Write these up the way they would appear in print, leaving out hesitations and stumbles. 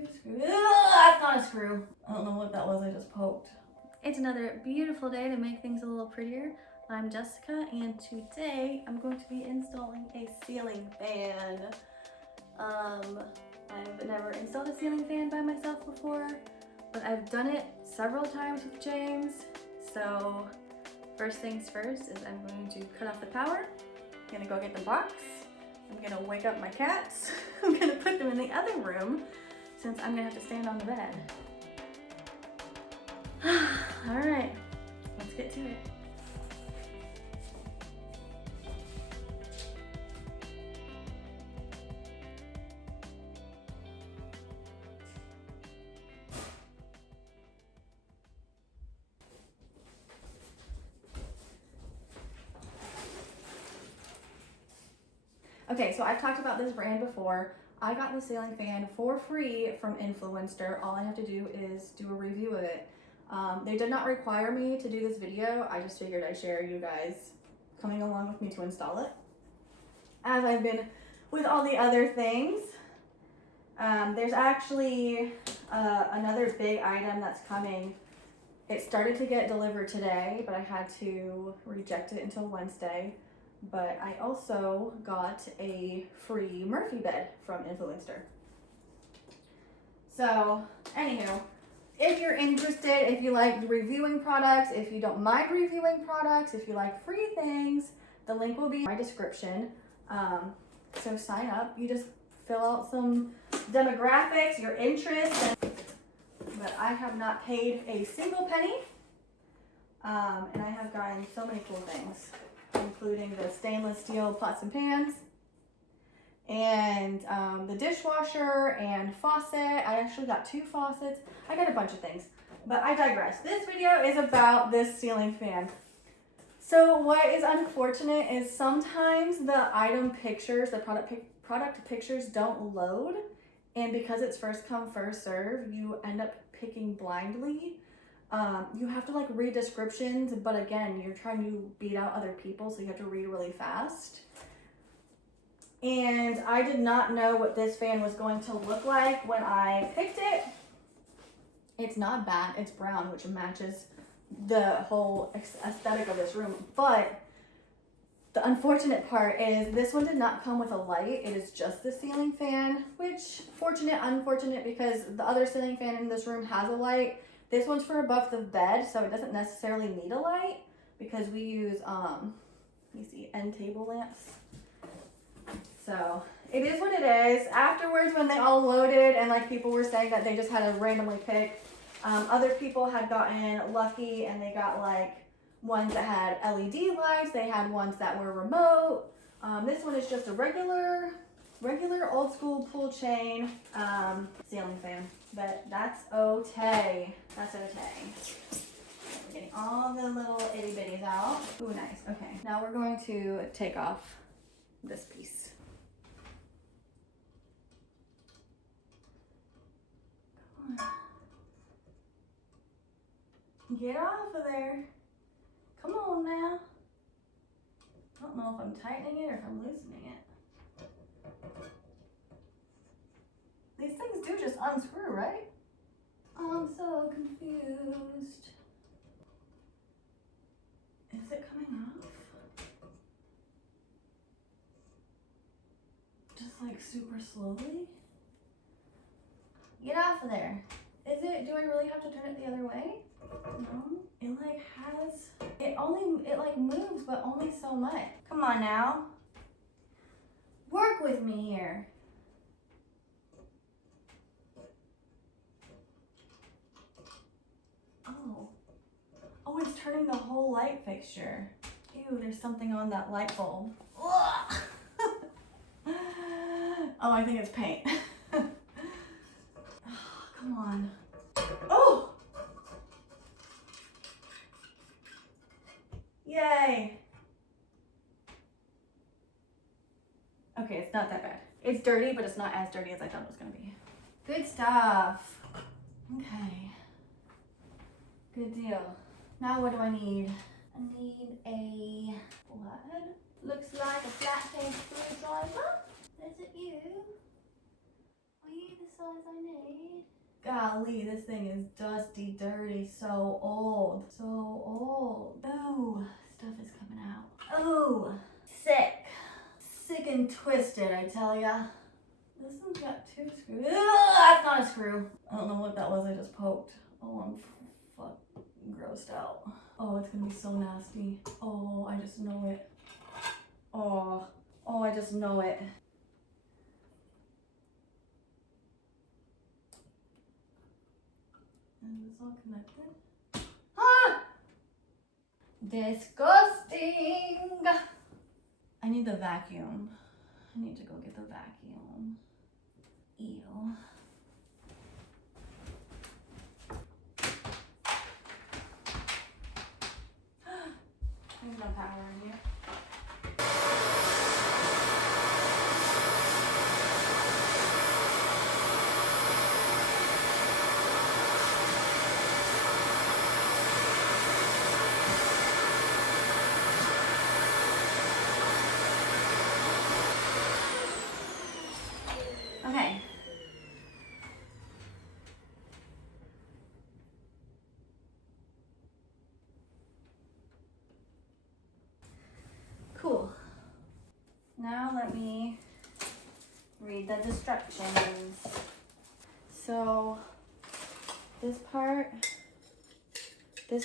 2 screws. That's not a screw. I don't know what that was I just poked. It's another beautiful day to make things a little prettier. I'm Jessica, and today I'm going to be installing a ceiling fan. I've never installed a ceiling fan by myself before, but I've done it several times with James. So first things first is I'm going to cut off the power. I'm gonna go get the box. I'm gonna wake up my cats. I'm gonna put them in the other room since I'm gonna have to stand on the bed. All right, let's get to it. Okay, so I've talked about this brand before. I got the ceiling fan for free from Influenster. All I have to do is do a review of it. They did not require me to do this video. I just figured I'd share you guys coming along with me to install it, as I've been with all the other things. There's actually another big item that's coming. It started to get delivered today, but I had to reject it until Wednesday. But I also got a free Murphy bed from Influenster. So, anywho, if you're interested, if you like reviewing products, if you don't mind reviewing products, if you like free things, the link will be in my description. So sign up. You just fill out some demographics, your interests, but I have not paid a single penny. And I have gotten so many cool things, including the stainless steel pots and pans, and the dishwasher and faucet. I actually got 2 faucets. I got a bunch of things, but I digress. This video is about this ceiling fan. So what is unfortunate is sometimes the item pictures, the product pictures don't load, and because it's first come, first serve, you end up picking blindly. You have to like read descriptions, but again, you're trying to beat out other people, so you have to read really fast. And I did not know what this fan was going to look like when I picked it. It's not bad, it's brown, which matches the whole aesthetic of this room. But the unfortunate part is this one did not come with a light. It is just the ceiling fan, which fortunate, unfortunate, because the other ceiling fan in this room has a light. This one's for above the bed, so it doesn't necessarily need a light because we use, you see, end table lamps. So it is what it is. Afterwards, when they all loaded and like people were saying that they just had to randomly pick, other people had gotten lucky and they got like ones that had LED lights. They had ones that were remote. This one is just a regular old school pull chain ceiling fan. But that's okay. That's okay. We're getting all the little itty bitties out. Ooh, nice. Okay. Now we're going to take off this piece. Come on. Get off of there. Come on now. I don't know if I'm tightening it or if I'm loosening it. These things do just unscrew, right? I'm so confused. Is it coming off? Just like super slowly? Get off of there. Is it, do I really have to turn it the other way? No, it like has, it like moves, but only so much. Come on now. Work with me here. Oh, it's turning the whole light fixture. Ew, there's something on that light bulb. Ugh. Oh, I think it's paint. Oh, come on. Oh! Yay! Okay, it's not that bad. It's dirty, but it's not as dirty as I thought it was gonna be. Good stuff. Okay. Good deal. Now what do I need? I need a, what? Looks like a flat-head screwdriver. Is it you? Are you the size I need. Golly, this thing is dusty, dirty, so old. So old. Oh, stuff is coming out. Oh, sick. Sick and twisted, I tell ya. This one's got 2 screws. Ugh, that's not a screw. I don't know what that was I just poked. Oh, I'm grossed out. Oh, it's gonna be so nasty. Oh, I just know it. Oh, I just know it. And it's all connected. Ah! Disgusting! I need the vacuum. I need to go get the vacuum. Ew. There's no power in here. Okay. Cool. Now let me read the instructions. So this part, this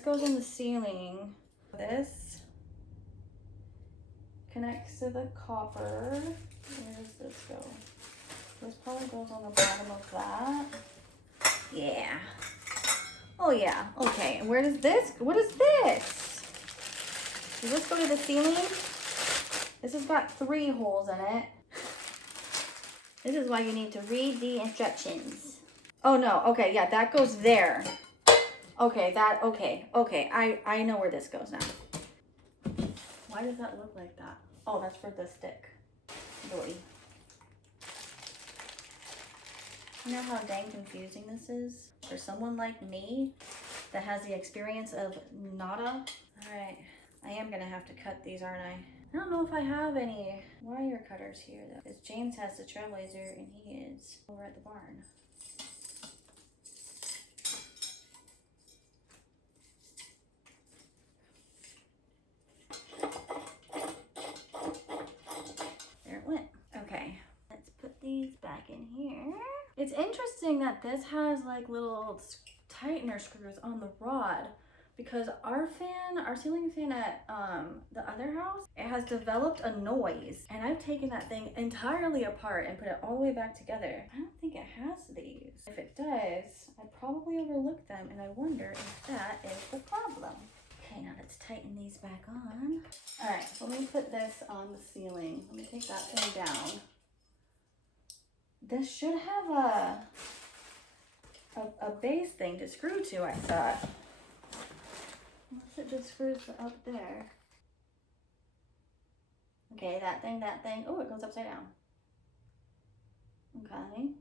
goes in the ceiling. This connects to the copper. Where does this go? This probably goes on the bottom of that. Yeah. Oh yeah, okay. And where does this, what is this? Does this go to the ceiling? This has got 3 holes in it. This is why you need to read the instructions. Oh no, okay, yeah, that goes there. Okay, I know where this goes now. Why does that look like that? Oh, that's for the stick. Boy. You know how dang confusing this is? For someone like me that has the experience of nada. All right, I am gonna have to cut these, aren't I? I don't know if I have any wire cutters here though, because James has the Trailblazer and he is over at the barn. There it went. Okay, let's put these back in here. It's interesting that this has like little tightener screws on the rod, because our ceiling fan at the other house, it has developed a noise, and I've taken that thing entirely apart and put it all the way back together. I don't think it has these. If it does, I probably overlooked them, and I wonder if that is the problem. Okay, now let's tighten these back on. All right, so let me put this on the ceiling. Let me take that thing down. This should have a base thing to screw to, I thought. Unless it just screws up there. Okay, that thing. Oh, it goes upside down. Okay.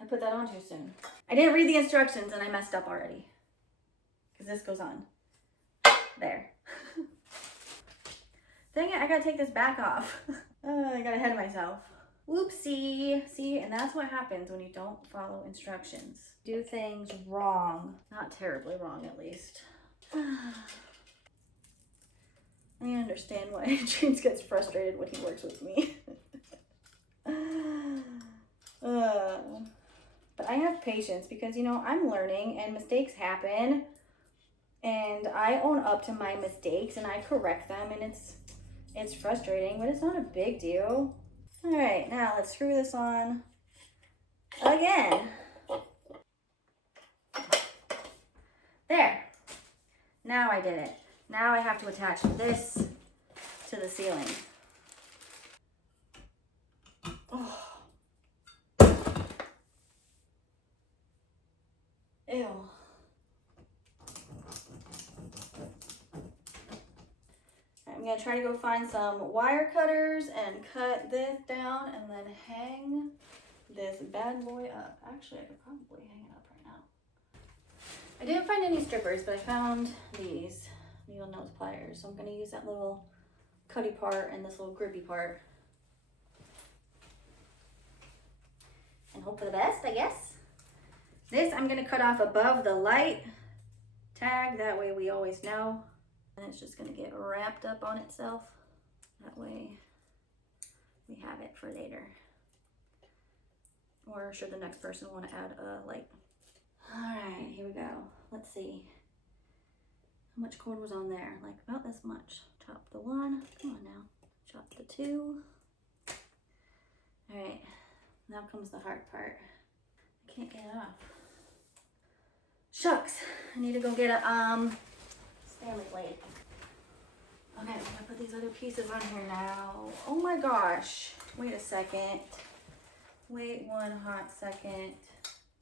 I put that on too soon. I didn't read the instructions and I messed up already. Because this goes on. There. Dang it, I gotta take this back off. I got ahead of myself. Whoopsie. See, and that's what happens when you don't follow instructions. Do things wrong. Not terribly wrong, at least. I understand why James gets frustrated when he works with me. But I have patience because, you know, I'm learning and mistakes happen. And I own up to my mistakes and I correct them, and it's frustrating, but it's not a big deal. All right, now let's screw this on again. There. Now I did it. Now I have to attach this to the ceiling. Oh. Ew. I'm gonna try to go find some wire cutters and cut this down and then hang this bad boy up. Actually, I could probably hang it up right now. I didn't find any strippers, but I found these needle nose pliers. So I'm gonna use that little cutty part and this little grippy part. And hope for the best, I guess. This I'm gonna cut off above the light tag, that way we always know. And it's just gonna get wrapped up on itself. That way we have it for later. Or should the next person want to add a light. All right, here we go. Let's see. How much cord was on there? Like about this much. Chop the one, come on now. Chop the two. All right, now comes the hard part. I can't get it off. Shucks, I need to go get a Stanley blade. Okay, I'm gonna put these other pieces on here now. Oh my gosh, wait a second. Wait one hot second.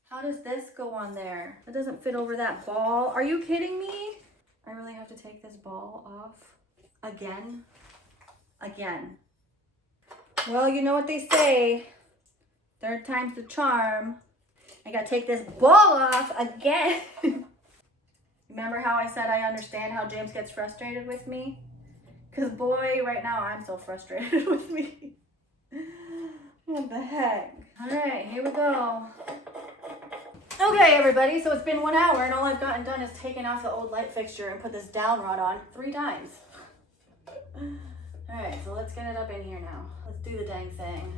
How does this go on there? It doesn't fit over that ball. Are you kidding me? I really have to take this ball off again? Again. Well, you know what they say. Third time's the charm. I gotta take this ball off again. Remember how I said I understand how James gets frustrated with me? Because boy, right now I'm so frustrated with me. What the heck? All right, here we go. Okay, everybody, so it's been 1 hour and all I've gotten done is taken off the old light fixture and put this down rod on 3 times. All right, so let's get it up in here now. Let's do the dang thing.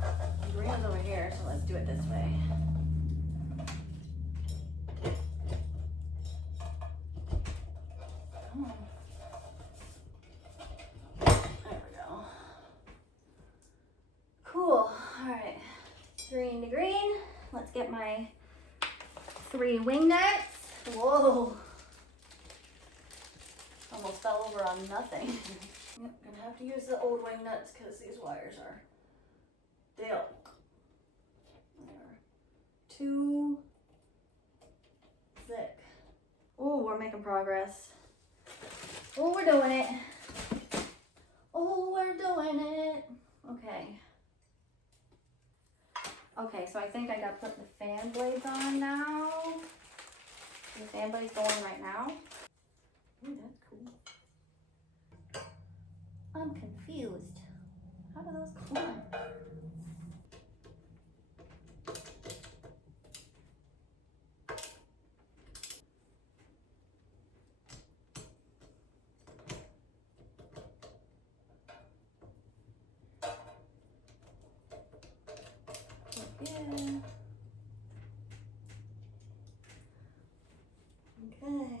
The green is over here, so let's do it this way. Come on. There we go. Cool. All right. Green to green. Let's get my 3 wing nuts. Whoa. Almost fell over on nothing. Yep, gonna have to use the old wing nuts because these wires are stale. They're too thick. Oh, we're making progress. Oh, we're doing it. Oh, we're doing it. Okay. Okay, so I think I gotta put the fan blades on now. The fan blades going right now. Ooh, that's cool. I'm confused. How do those go on? Yeah. Okay.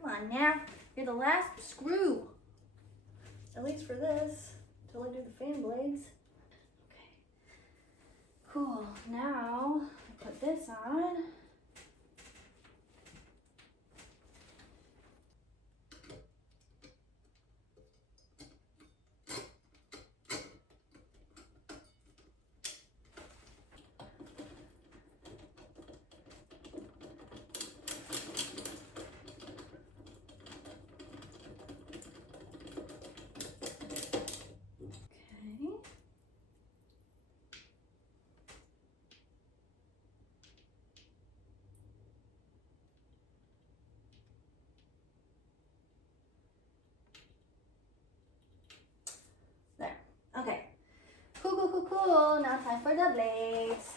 Come on now. You're the last screw. At least for this. Till I do the fan blades. Okay. Cool. Now I put this on. There. Okay. Cool, cool, cool, cool. Now time for the blades.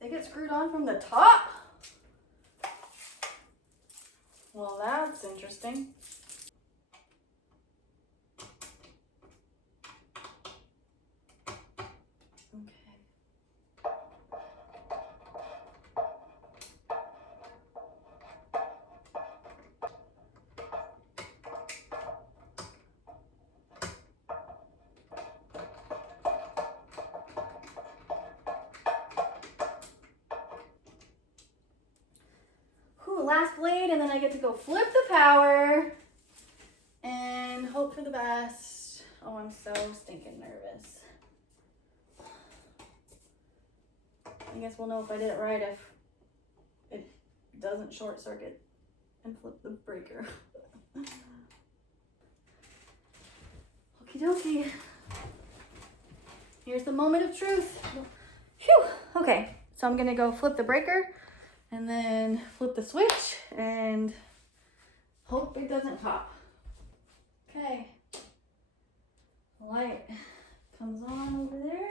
They get screwed on from the top? Well, that's interesting. Last blade, and then I get to go flip the power and hope for the best. Oh, I'm so stinking nervous. I guess we'll know if I did it right if it doesn't short circuit and flip the breaker. Okie dokie. Here's the moment of truth. Phew. Okay, so I'm gonna go flip the breaker and then flip the switch and hope it doesn't pop. Okay, light comes on over there.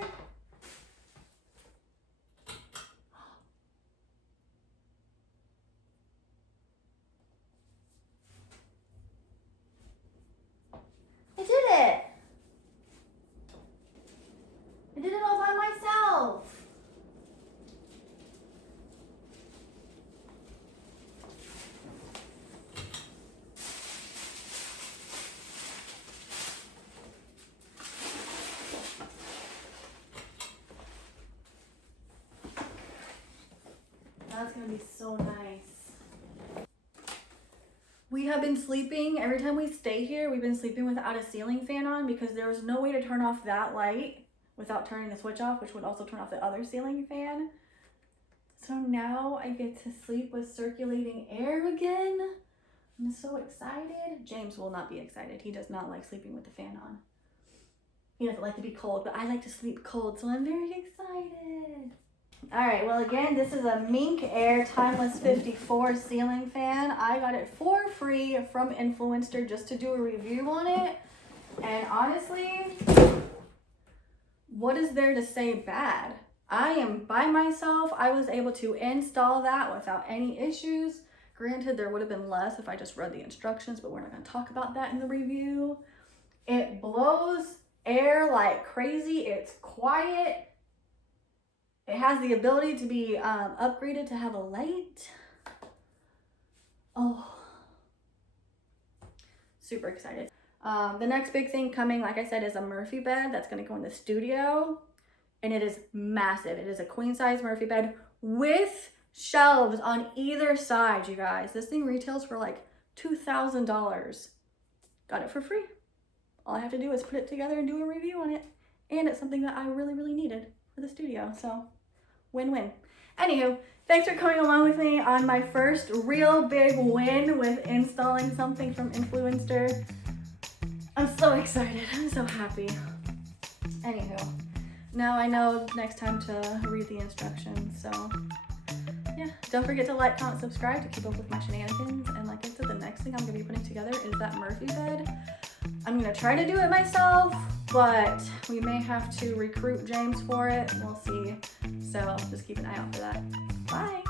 I did it! I did it all by myself. That's gonna be so nice. We have been sleeping, every time we stay here, we've been sleeping without a ceiling fan on because there was no way to turn off that light without turning the switch off, which would also turn off the other ceiling fan. So now I get to sleep with circulating air again. I'm so excited. James will not be excited. He does not like sleeping with the fan on. He doesn't like to be cold, but I like to sleep cold, so I'm very excited. All right, well again, this is a Mink Air Timeless 54 ceiling fan. I got it for free from Influenster just to do a review on it. And honestly, what is there to say bad? I am by myself. I was able to install that without any issues. Granted, there would have been less if I just read the instructions, but we're not going to talk about that in the review. It blows air like crazy. It's quiet. It has the ability to be upgraded to have a light. Oh, super excited. The next big thing coming, like I said, is a Murphy bed that's going to go in the studio. And it is massive. It is a queen size Murphy bed with shelves on either side, you guys. This thing retails for like $2,000. Got it for free. All I have to do is put it together and do a review on it. And it's something that I really, really needed for the studio. So win-win. Anywho, thanks for coming along with me on my first real big win with installing something from Influenster. I'm so excited. I'm so happy. Anywho, now I know next time to read the instructions. So yeah, don't forget to like, comment, subscribe to keep up with my shenanigans. And like I said, the next thing I'm gonna be putting together is that Murphy bed. I'm gonna try to do it myself, but we may have to recruit James for it. We'll see. So just keep an eye out for that. Bye.